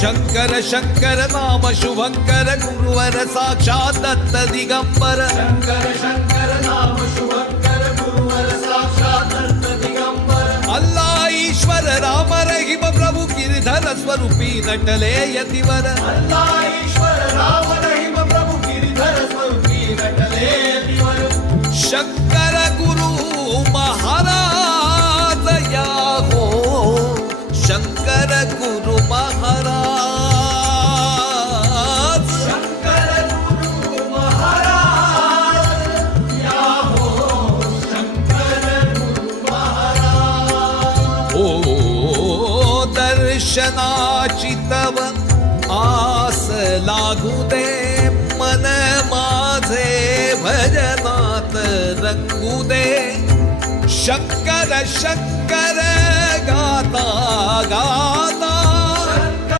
शंकर शंकर नाम शुभंकर गुरुवर साक्षात दत्त दिगंबर शंकर शंकर नाम शुभंकर गुरुवर साक्षात दत्त दिगंबर अल्लाह ईश्वर राम रहीम प्रभु गिरधर स्वरूपी नटले यतिवर अल्लाह ईश्वर राम रहीम प्रभु गिरधर स्वरूपी नटले यतिवर शंकर गुरु महाराज या हो शंकर गुरु महाराज शंकर गुरु महाराज या हो शंकर गुरु महाराज ओ दर्शनाची तव आस लागू दे मन माझे भजनात रंगू दे शंकर शंकर गाता गाता